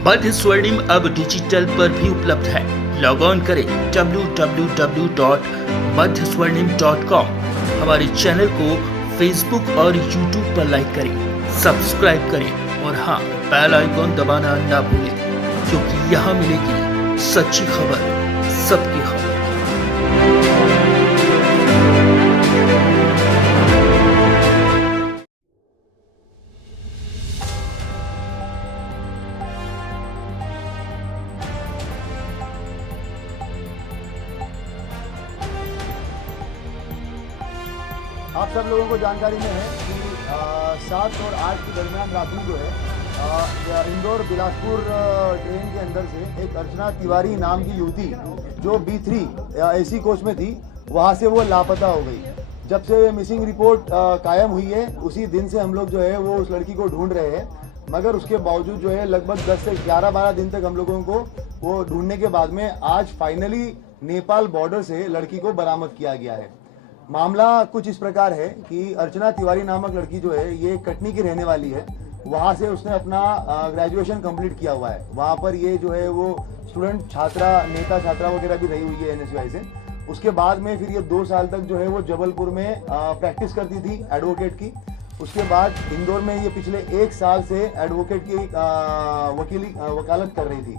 मध्य स्वर्णिम अब डिजिटल पर भी उपलब्ध है। लॉग ऑन करें www.madhyaswarnim.com। हमारे चैनल को फेसबुक और यूट्यूब पर लाइक करें, सब्सक्राइब करें और हाँ, बेल आइकॉन दबाना ना भूलें, क्योंकि यहाँ मिलेगी सच्ची खबर, सबकी खबर। आप सब लोगों को जानकारी में है कि 7 और 8 के दरमियान रात में जो है इंदौर बिलासपुर ट्रेन के अंदर से एक अर्चना तिवारी नाम की युवती जो B3 AC कोच में थी, वहां से वो लापता हो गई। जब से मिसिंग रिपोर्ट कायम हुई है, उसी दिन से हम लोग जो है वो उस लड़की को ढूंढ रहे हैं, मगर उसके बावजूद जो है लगभग 10 से 11-12 दिन तक हम लोगों को वो ढूंढने के बाद में आज फाइनली नेपाल बॉर्डर से लड़की को बरामद किया गया है। मामला कुछ इस प्रकार है कि अर्चना तिवारी नामक लड़की जो है ये कटनी की रहने वाली है। वहाँ से उसने अपना ग्रेजुएशन कंप्लीट किया हुआ है। वहाँ पर ये जो है वो स्टूडेंट छात्रा नेता छात्रा वगैरह भी रही हुई है NSY से। उसके बाद में फिर ये 2 साल तक जो है वो जबलपुर में प्रैक्टिस करती थी एडवोकेट की। उसके बाद इंदौर में ये पिछले 1 साल से एडवोकेट की वकालत कर रही थी।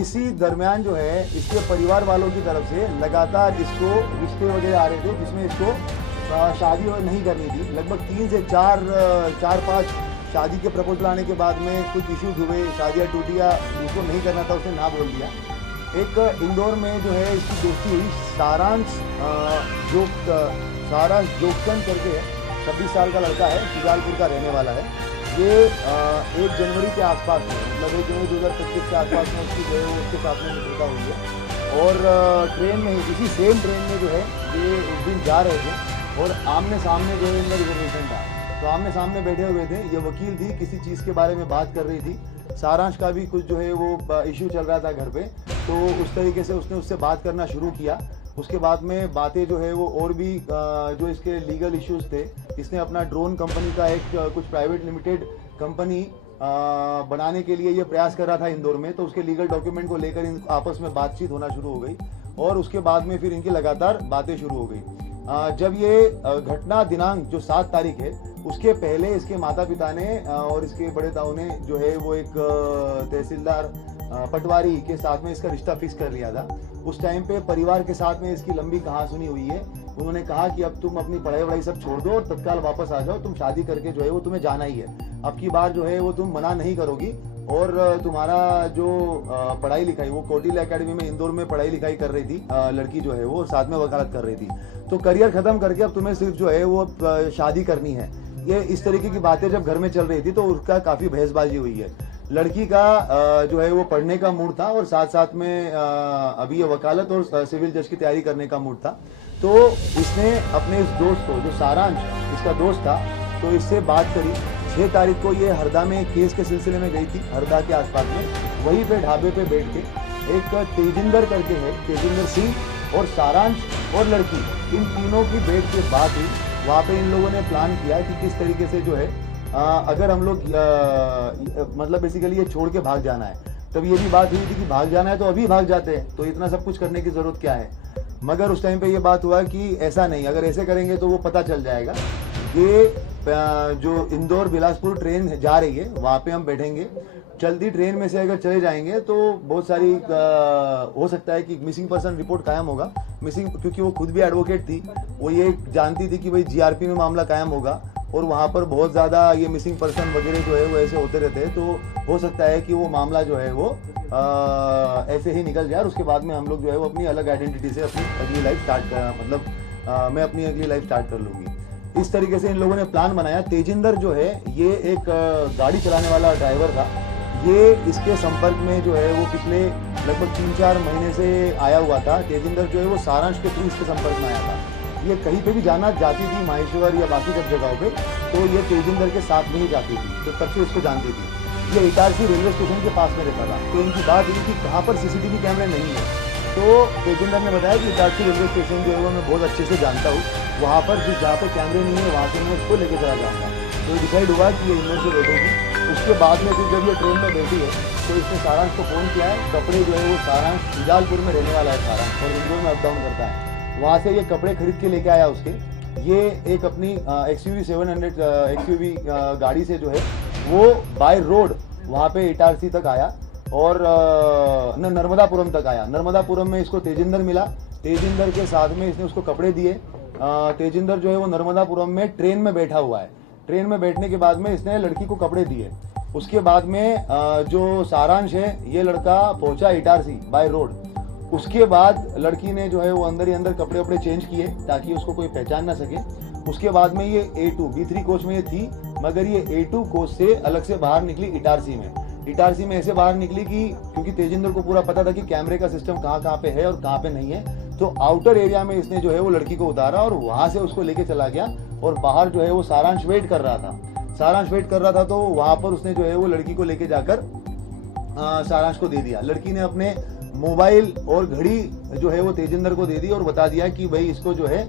इसी दरमियान जो है इसके परिवार वालों की तरफ से लगातार इसको रिश्ते वगैरह आ रहे थे, जिसमें इसको शादी नहीं करनी थी। लगभग 3 से 4-5 शादी के प्रपोजल आने के बाद में कुछ इश्यूज हुए, शादियाँ टूटी या जिसको नहीं करना था उसने ना बोल दिया। एक इंदौर में जो है इसकी दोस्ती हुई सारांश जोगचंद करके 26 साल का लड़का है, शुजालपुर का रहने वाला है। ये 1 जनवरी के आसपास में, मतलब 1 जनवरी 2025 के आसपास में उसकी जो है वो उसके साथ में मित्रता हुई है। और ट्रेन में ही, इसी सेम ट्रेन में जो है ये उस दिन जा रहे थे और आमने सामने जो है इनका रिजर्वेशन था, तो आमने सामने बैठे हुए थे। ये वकील थी, किसी चीज़ के बारे में बात कर रही थी। सारांश का भी कुछ जो है वो इशू चल रहा था घर पे, तो उस तरीके से उसने उससे बात करना शुरू किया। उसके बाद में बातें जो है वो और भी जो इसके लीगल इश्यूज थे, इसने अपना ड्रोन कंपनी का एक कुछ प्राइवेट लिमिटेड कंपनी बनाने के लिए ये प्रयास कर रहा था इंदौर में, तो उसके लीगल डॉक्यूमेंट को लेकर इन आपस में बातचीत होना शुरू हो गई और उसके बाद में फिर इनकी लगातार बातें शुरू हो गई। जब ये घटना दिनांक जो 7 तारीख है, उसके पहले इसके माता पिता ने और इसके बड़े ताऊ ने जो है वो एक तहसीलदार पटवारी के साथ में इसका रिश्ता फिक्स कर लिया था। उस टाइम पे परिवार के साथ में इसकी लंबी कहासुनी हुई है। उन्होंने कहा कि अब तुम अपनी पढ़ाई वढ़ाई सब छोड़ दो और तत्काल वापस आ जाओ, तुम शादी करके जो है वो तुम्हें जाना ही है। अब की बार जो है वो तुम मना नहीं करोगी और तुम्हारा जो पढ़ाई लिखाई, वो कोटिल एकेडमी में इंदौर में पढ़ाई लिखाई कर रही थी लड़की जो है वो, साथ में वकालत कर रही थी, तो करियर खत्म करके अब तुम्हें सिर्फ जो है वो शादी करनी है। ये इस तरीके की बातें जब घर में चल रही थी तो उसका काफ़ी बहसबाजी हुई है। लड़की का जो है वो पढ़ने का मूड था और साथ साथ में अभी ये वकालत और सिविल जज की तैयारी करने का मूड था। तो इसने अपने इस दोस्त को, जो सारांश इसका दोस्त था, तो इससे बात करी। 6 तारीख को ये हरदा में केस के सिलसिले में गई थी, हरदा के आसपास में। वहीं पे ढाबे पे बैठ के एक तेजिंदर करके है, तेजिंदर सिंह और सारांश और लड़की, इन तीनों की बैठ के बात हुई। वहाँ पे इन लोगों ने प्लान किया कि किस तरीके से जो है अगर हम लोग मतलब बेसिकली ये छोड़ के भाग जाना है। तब ये भी बात हुई थी कि भाग जाना है तो अभी भाग जाते हैं, तो इतना सब कुछ करने की ज़रूरत क्या है। मगर उस टाइम पे ये बात हुआ कि ऐसा नहीं, अगर ऐसे करेंगे तो वो पता चल जाएगा। ये जो इंदौर बिलासपुर ट्रेन जा रही है वहाँ पे हम बैठेंगे, चलती ट्रेन में से अगर चले जाएंगे तो बहुत सारी हो सकता है कि मिसिंग पर्सन रिपोर्ट कायम होगा। मिसिंग, क्योंकि वो खुद भी एडवोकेट थी, वो ये जानती थी कि भाई GRP में मामला कायम होगा और वहाँ पर बहुत ज़्यादा ये मिसिंग पर्सन वगैरह जो है वो ऐसे होते रहते हैं, तो हो सकता है कि वो मामला जो है वो ऐसे ही निकल जाए और उसके बाद में हम लोग जो है वो अपनी अलग आइडेंटिटी से अपनी अगली लाइफ स्टार्ट मैं अपनी अगली लाइफ स्टार्ट कर लूँगी। इस तरीके से इन लोगों ने प्लान बनाया। तेजिंदर जो है ये एक गाड़ी चलाने वाला ड्राइवर था। ये इसके संपर्क में जो है वो पिछले लगभग 3-4 महीने से आया हुआ था। तेजिंदर जो है वो सारांश के थ्रू इसके संपर्क में आया था। ये कहीं पे भी जाना जाती थी, माहेश्वर या बाकी सब जगहों पे, तो ये तेजिंदर के साथ में ही जाती थी, तो तब से इसको जानती थी। ये इटारसी रेलवे स्टेशन के पास में रहता था। तो इनकी बात हुई कि कहाँ पर CCTV कैमरे नहीं है, तो तेजिंदर ने बताया कि इटारसी रेलवे स्टेशन जो है वो मैं बहुत अच्छे से जानता हूँ, वहाँ पर जहाँ पर कैमरे नहीं है वहाँ से मैं उसको लेके चला जाऊँगा। तो डिसाइड हुआ कि ये इंदौर से बैठेगी। उसके बाद में फिर जब ये ट्रेन में बैठी है तो इसने सारांश को फ़ोन किया है। कपड़े जो है वो सारांश शुजालपुर में रहने वाला है सारांश, और इंदौर में अप डाउन करता है। वहाँ से ये कपड़े खरीद के लेके आया उसके। ये एक अपनी XUV 700 XUV गाड़ी से जो है वो बाय रोड वहाँ पे इटारसी तक आया और नर्मदापुरम तक आया। नर्मदापुरम में इसको तेजिंदर मिला। तेजिंदर के साथ में इसने उसको कपड़े दिए। तेजिंदर जो है वो नर्मदापुरम में ट्रेन में बैठा हुआ है। ट्रेन में बैठने के बाद में इसने लड़की को कपड़े दिए। उसके बाद में जो सारांश है ये लड़का पहुंचा इटारसी बाय रोड। उसके बाद लड़की ने जो है वो अंदर ही अंदर कपड़े वपड़े चेंज किए ताकि उसको कोई पहचान ना सके। उसके बाद में ये B3 कोच में ये थी, मगर ये A2 कोच से अलग से बाहर निकली इटारसी में। इटारसी में ऐसे बाहर निकली कि क्योंकि तेजिंदर को पूरा पता था कि कैमरे का सिस्टम कहाँ पे है और कहाँ पे नहीं है, तो आउटर एरिया में इसने जो है वो लड़की को उतारा और वहां से उसको लेके चला गया। और बाहर जो है वो सारांश वेट कर रहा था। सारांश वेट कर रहा था तो वहां पर उसने जो है वो लड़की को लेके जाकर सारांश को दे दिया। लड़की ने अपने मोबाइल और घड़ी जो है वो तेजिंदर को दे दी और बता दिया कि भाई इसको जो है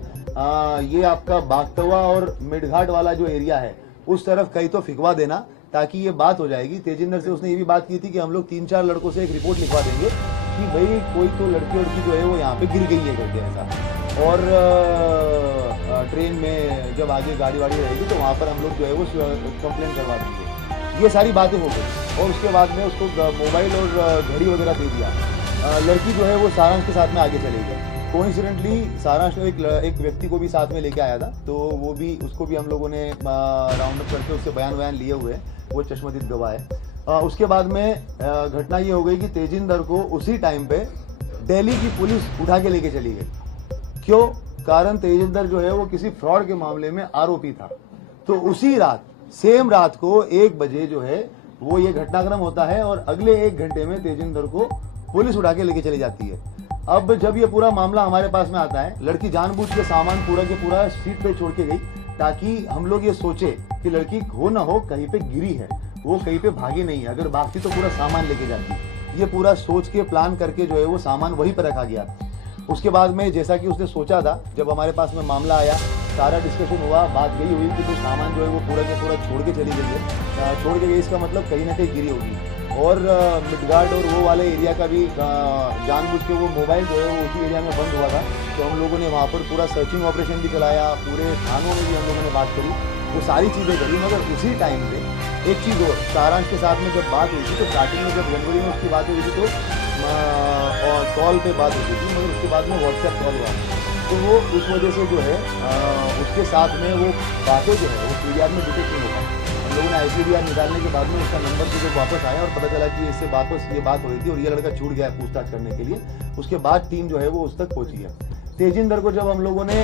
ये आपका बागतवा और मिडघाट वाला जो एरिया है उस तरफ कहीं तो फिकवा देना ताकि ये बात हो जाएगी। तेजिंदर से उसने ये भी बात की थी कि हम लोग 3-4 लड़कों से एक रिपोर्ट लिखवा देंगे कि भाई कोई तो लड़की जो है वो यहाँ पे गिर गई है करके ऐसा। और ट्रेन में जब आगे गाड़ी वाड़ी रहेगी तो वहाँ पर हम लोग जो है वो कंप्लेन करवा देंगे। ये सारी बातें हो गई और उसके बाद में उसको मोबाइल और घड़ी वगैरह दे दिया। लड़की जो है वो सारांश के साथ में आगे चली गई। कोइंसिडेंटली सारांश ने एक व्यक्ति को भी साथ में लेके आया था, तो वो भी उसको भी हम लोगों ने राउंड अप करके उससे बयान लिए हुए, वो चश्मदीद गवाह है। उसके बाद में घटना ये हो गई कि तेजिंदर को उसी टाइम पे दिल्ली की पुलिस उठा के लेके चली गई। क्यों? कारण तेजिंदर जो है वो किसी फ्रॉड के मामले में आरोपी था। तो उसी रात सेम रात को 1 बजे जो है वो ये घटनाक्रम होता है और अगले 1 घंटे में तेजिंदर को पुलिस उठा के लेके चली जाती है। अब जब ये पूरा मामला हमारे पास में आता है, लड़की जानबूझ के सामान पूरा के पूरा सीट पे छोड़ के गई ताकि हम लोग ये सोचे कि लड़की हो ना हो कहीं पे गिरी है, वो कहीं पे भागी नहीं है। अगर भागती तो पूरा सामान लेके जाती। ये पूरा सोच के प्लान करके जो है वो सामान वहीं पर रखा गया। उसके बाद में जैसा कि उसने सोचा था, जब हमारे पास में मामला आया, सारा डिस्कशन हुआ, बात यही हुई कि जो सामान जो है वो पूरा के पूरा छोड़ के चली गई है। छोड़ के गई इसका मतलब कहीं ना कहीं गिरी होगी। और मिडघाट और वो वाले एरिया का भी जानबूझ के वो मोबाइल जो है वो उसी एरिया में बंद हुआ था। तो हम लोगों ने वहाँ पर पूरा सर्चिंग ऑपरेशन भी चलाया, पूरे थानों में भी हम लोगों ने बात करी, वो सारी चीज़ें करी। मगर उसी टाइम पे एक चीज़ और, सारांश के साथ में जब बात हुई थी तो स्टार्टिंग में जब जनवरी में उसकी बात हुई थी तो कॉल पे बात होती थी, मगर उसके बाद में व्हाट्सएप कॉल हुआ। तो वो उस वजह से जो है उसके साथ में वो बातें जो है वो पीडीआर में डिटेक्ट नहीं होता। हम लोगों ने ICDR निकालने के बाद में उसका नंबर से जब वापस आया और पता चला कि इससे वापस ये बात हो रही थी और ये लड़का छूट गया है पूछताछ करने के लिए, उसके बाद टीम जो है वो उस तक पहुंची है। तेजिंदर को जब हम लोगों ने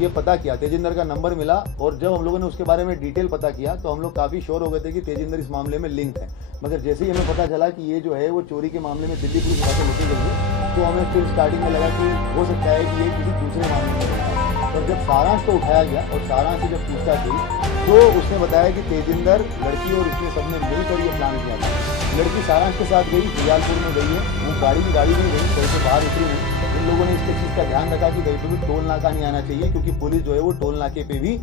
ये पता किया, तेजिंदर का नंबर मिला और जब हम लोगों ने उसके बारे में डिटेल पता किया तो हम लोग काफ़ी श्योर हो गए थे कि तेजिंदर इस मामले में लिंक है। मगर जैसे ही हमें पता चला कि ये जो है वो चोरी के मामले में दिल्ली पुलिस उठा के लेके गई है, तो हमें फिर स्टार्टिंग में लगा कि हो सकता है कि ये किसी दूसरे मामले में है। और जब सारांश को उठाया गया और सारांश से जब पूछताछ हुई तो उसने बताया कि तेजिंदर, लड़की और इसने सबने मिलकर ये प्लान किया था। लड़की सारांश के साथ गई, शुजालपुर में गई है, वो गाड़ी में नहीं गई, कहीं से बाहर उतरी नहीं। इन लोगों ने इसके चीज़ का ध्यान रखा कि कहीं पर भी टोल नाका नहीं आना चाहिए, क्योंकि पुलिस जो है वो टोल नाके पे भी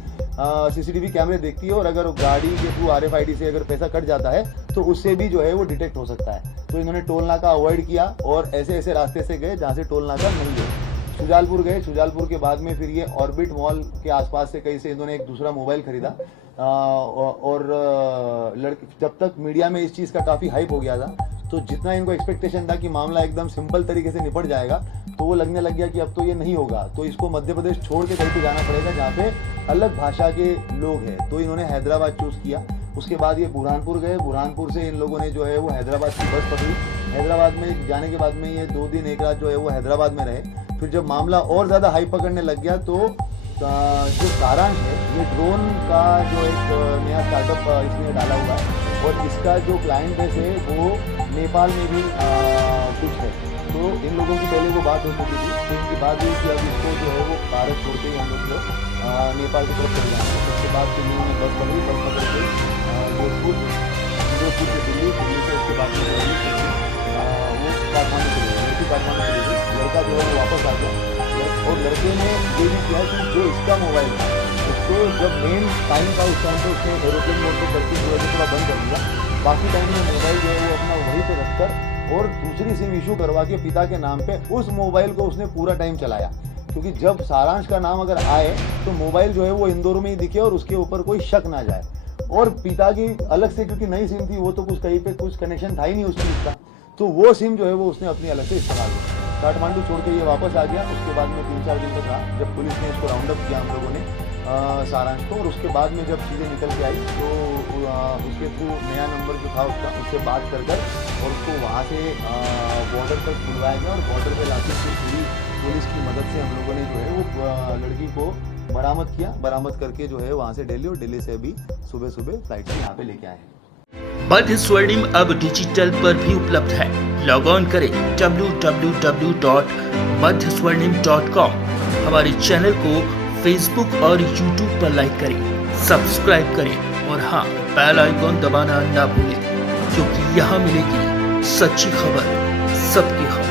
CCTV कैमरे देखती है और अगर गाड़ी के थ्रू RFID से अगर पैसा कट जाता है तो उससे भी जो है वो डिटेक्ट हो सकता है। तो इन्होंने टोल नाका अवॉइड किया और ऐसे ऐसे रास्ते से गए जहाँ से टोल नाका नहीं है। शुजालपुर गए, शुजालपुर के बाद में फिर ये ऑर्बिट मॉल के आसपास से कहीं से इन्होंने एक दूसरा मोबाइल खरीदा। और लड़की, जब तक मीडिया में इस चीज़ का काफ़ी हाइप हो गया था तो जितना इनको एक्सपेक्टेशन था कि मामला एकदम सिंपल तरीके से निपट जाएगा, तो वो लगने लग गया कि अब तो ये नहीं होगा, तो इसको मध्य प्रदेश छोड़ के कहीं पे जाना पड़ेगा जहाँ पे अलग भाषा के लोग हैं। तो इन्होंने हैदराबाद चूज़ किया। उसके बाद ये बुरहानपुर गए, बुरहानपुर से इन लोगों ने जो है वो हैदराबाद की बस पकड़ी। हैदराबाद में जाने के बाद में ये 2 दिन 1 रात जो है वो हैदराबाद में रहे। फिर जब मामला और ज़्यादा हाइप पकड़ने लग गया तो जो सारांश है, ये ड्रोन का जो एक नया स्टार्टअप इसने डाला हुआ है और इसका जो क्लाइंट बेस है वो नेपाल में भी कुछ है। तो इन लोगों की पहले वो बात हो चुकी थी, तो इनकी बात हुई कि अब इसको जो है वो भारत छोड़ के हम लोग नेपाल की तरफ चले जाएंगे। उसके बाद फिर इन्होंने बस पकड़ी, बस पकड़ के जोधपुर से दिल्ली, दिल्ली से उसके बाद में वो काठमांडू चले गए, लड़की काठमांडू चली गई। लड़का जो है वो वापस आ गया और लड़के ने ये भी किया कि जो इसका मोबाइल था उसको जब मेन टाइम था उस टाइम पर उसने एरोप्लेन मोड पर करके पूरा बंद कर दिया बाकी टाइम में मोबाइल जो है वो अपना वहीं पे रखकर और दूसरी सिम इशू करवा के पिता के नाम पे उस मोबाइल को उसने पूरा टाइम चलाया। क्योंकि जब सारांश का नाम अगर आए तो मोबाइल जो है वो इंदौर में ही दिखे और उसके ऊपर कोई शक ना जाए। और पिता की अलग से, क्योंकि नई सिम थी, वो तो कुछ कहीं पे कुछ कनेक्शन था ही नहीं उस चीज़ का, तो वो सिम जो है वो उसने अपनी अलग से इस्तेमाल किया। काठमांडू छोड़ के ये वापस आ गया। उसके बाद में 3-4 दिन तक रहा, जब पुलिस ने इसको राउंड अप किया हम लोगों ने सारांश को। और उसके बाद में जब चीज़ें निकल के आई तो उसके थ्रू नया नंबर जो था उससे बात कर और उसको वहाँ से बॉर्डर तक बुलवाया गया और बॉर्डर पे लाके पूरी पुलिस की मदद से हम लोगों ने जो है वो लड़की को बरामद किया। बरामद करके जो है वहाँ से दिल्ली, और दिल्ली से अभी सुबह फ्लाइट से यहाँ पे लेके आए हैं। मध्य स्वर्णिम अब डिजिटल पर भी उपलब्ध है। लॉग ऑन करें www.madhyaswarnim.com। हमारे चैनल को फेसबुक और यूट्यूब पर लाइक करें, सब्सक्राइब करें और हाँ, बेल आइकॉन दबाना ना भूलें, क्योंकि यहाँ मिलेगी सच्ची खबर, सबकी खबर।